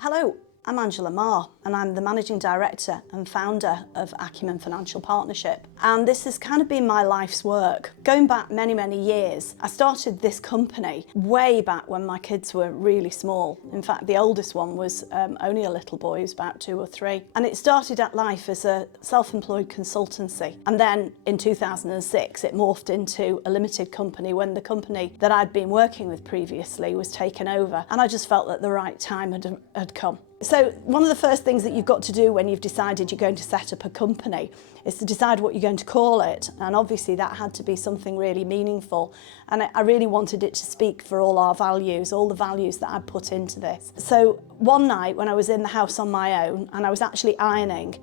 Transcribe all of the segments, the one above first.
Hello, I'm Angela Maher and I'm the Managing Director and founder of Acumen Financial Partnership. And this has kind of been my life's work. Going back many, many years, I started this company way back when my kids were really small. In fact, the oldest one was only a little boy, he was about 2 or 3. And it started at life as a self-employed consultancy. And then in 2006, it morphed into a limited company when the company that I'd been working with previously was taken over. And I just felt that the right time had come. So one of the first things that you've got to do when you've decided you're going to set up a company is to decide what you're going to call it. And obviously that had to be something really meaningful. And I really wanted it to speak for all our values, all the values that I'd put into this. So one night when I was in the house on my own and I was actually ironing,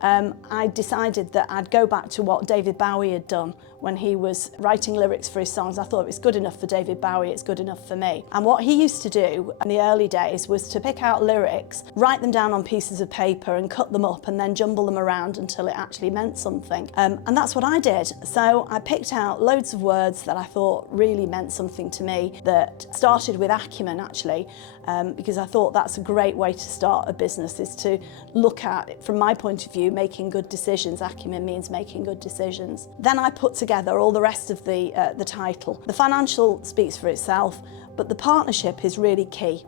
I decided that I'd go back to what David Bowie had done when he was writing lyrics for his songs. I thought, it's good enough for David Bowie, it's good enough for me. And what he used to do in the early days was to pick out lyrics, write them down on pieces of paper and cut them up and then jumble them around until it actually meant something. And that's what I did. So I picked out loads of words that I thought really meant something to me, that started with Acumen actually, because I thought that's a great way to start a business, is to look at, from my point of view, making good decisions. Acumen means making good decisions. Then I put together all the rest of the title. The financial speaks for itself, but the partnership is really key.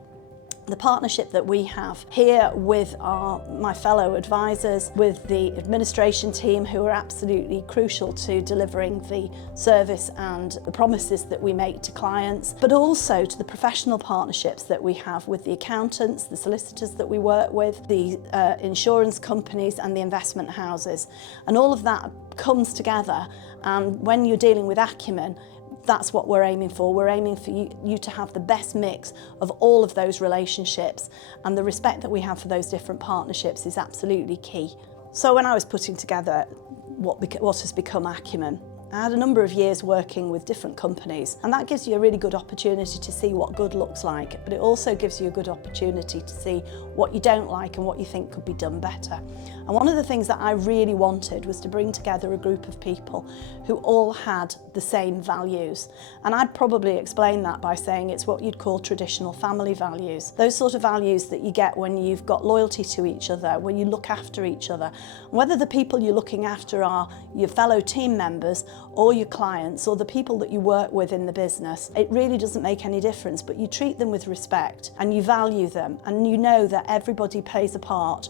The partnership that we have here with my fellow advisors, with the administration team who are absolutely crucial to delivering the service and the promises that we make to clients, but also to the professional partnerships that we have with the accountants, the solicitors that we work with, the insurance companies and the investment houses. And all of that comes together, and when you're dealing with Acumen, that's what we're aiming for. We're aiming for you to have the best mix of all of those relationships, and the respect that we have for those different partnerships is absolutely key. So when I was putting together what has become Acumen, I had a number of years working with different companies, and that gives you a really good opportunity to see what good looks like, but it also gives you a good opportunity to see what you don't like and what you think could be done better. And one of the things that I really wanted was to bring together a group of people who all had the same values. And I'd probably explain that by saying it's what you'd call traditional family values. Those sort of values that you get when you've got loyalty to each other, when you look after each other. Whether the people you're looking after are your fellow team members or your clients or the people that you work with in the business, it really doesn't make any difference, but you treat them with respect and you value them, and you know that everybody plays a part,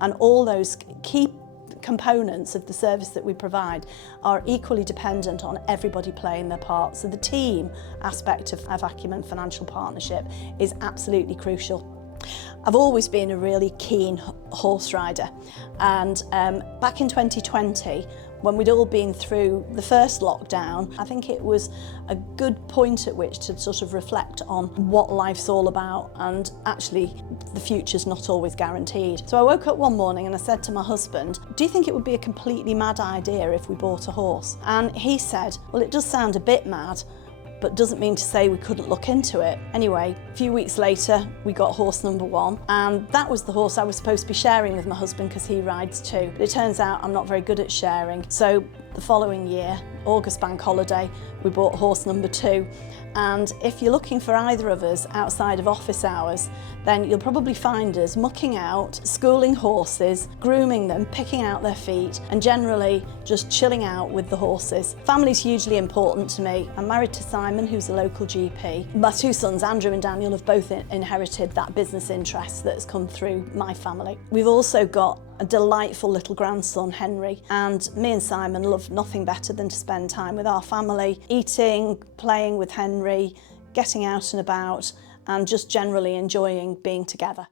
and all those key components of the service that we provide are equally dependent on everybody playing their part. So the team aspect of Acumen Financial Partnership is absolutely crucial. I've always been a really keen horse rider, and back in 2020, when we'd all been through the first lockdown, I think it was a good point at which to sort of reflect on what life's all about, and actually the future's not always guaranteed. So I woke up one morning and I said to my husband, do you think it would be a completely mad idea if we bought a horse? And he said, well, it does sound a bit mad, but doesn't mean to say we couldn't look into it. Anyway, a few weeks later, we got horse number 1, and that was the horse I was supposed to be sharing with my husband because he rides too. But it turns out I'm not very good at sharing. So the following year, August bank holiday, we bought horse number 2. And if you're looking for either of us outside of office hours, then you'll probably find us mucking out, schooling horses, grooming them, picking out their feet, and generally just chilling out with the horses. Family's hugely important to me. I'm married to Simon, who's a local GP. My 2 sons, Andrew and Daniel, have both inherited that business interest that's come through my family. We've also got a delightful little grandson, Henry, and me and Simon love nothing better than to spend time with our family, eating, playing with Henry, getting out and about, and just generally enjoying being together.